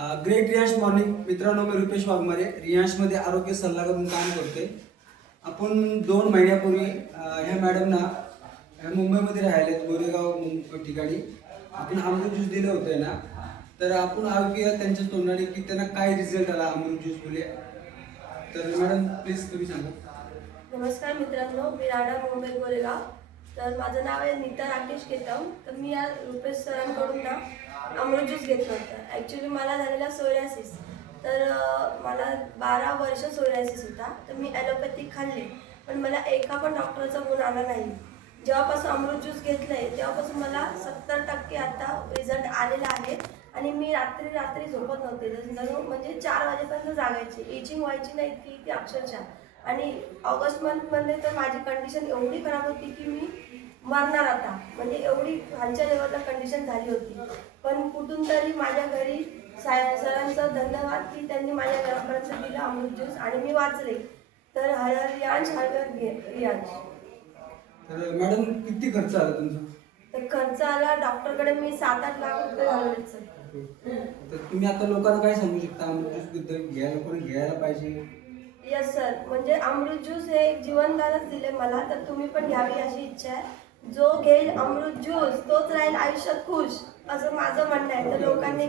Great Riyansh morning मित्रांनो, मी रुपेश वाघमारे रियांशमध्ये आरोग्य सल्लागार म्हणून काम करतोय. आपण 2 महिन्यापूर्वी ह्या मॅडमना मुंबईमध्ये राहिले गोरेगाव ठिकाणी आपण अमृत ज्यूस दिलं होतं ना, तर आपण ऐकूया त्यांच्या तोंडाने की त्यांना काय रिझल्ट आला अमृत ज्यूस मुळे. तर मॅडम प्लीज तुम्ही सांगा. नमस्कार मित्रांनो, मी राणा मुंबई गोरेगाव. तर माझं नाव आहे नीता राकेश केतम. तर मी या रुपेश सरांकडून ना अमृत ज्यूस घेतलं होतं. ॲक्च्युली मला झालेला सोरायसिस. तर मला 12 वर्ष सोरायसिस होता. तर मी ॲलोपॅथिक खाल्ले, पण मला एका पण डॉक्टरचा गुण आला नाही. जेव्हापासून अमृत ज्यूस घेतलं आहे तेव्हापासून मला 70% आता रिझल्ट आलेला आहे. आणि मी रात्री झोपत नव्हते, म्हणजे 4 वाजेपर्यंत जागायचे. इचिंग व्हायची नाही ती अक्षरशः. आणि ऑगस्ट मंथमध्ये तर माझी कंडिशन एवढी खराब होती की मी मरणार आता, म्हणजे एवढी खालच्या लेवलला कंडिशन झाली होती. पण कुठून तरी माझ्या घरी सरांचं धन्यवाद की त्यांनी माझ्या घरापर्यंत दिलं अमृत ज्यूस आणि मी वाचले. तर रियांश रियांश. तर मॅडम किती खर्च आला तुमचा? तर खर्च आला डॉक्टरकडे मी 7-8 लाख रुपये घालवले सर. तर तुम्ही आता लोकांना काय सांगू शकता अमृत ज्यूस बद्दल? घ्यायला पाहिजे? यस सर, म्हणजे अमृत ज्यूस हे एक जीवनदानच दिले मला, तर तुम्ही पण घ्यावी अशी इच्छा आहे. जो घेईल अमृत ज्यूस तोच राहील आयुष्यात खुश, असं माझं म्हणणं आहे. तर लोकांनी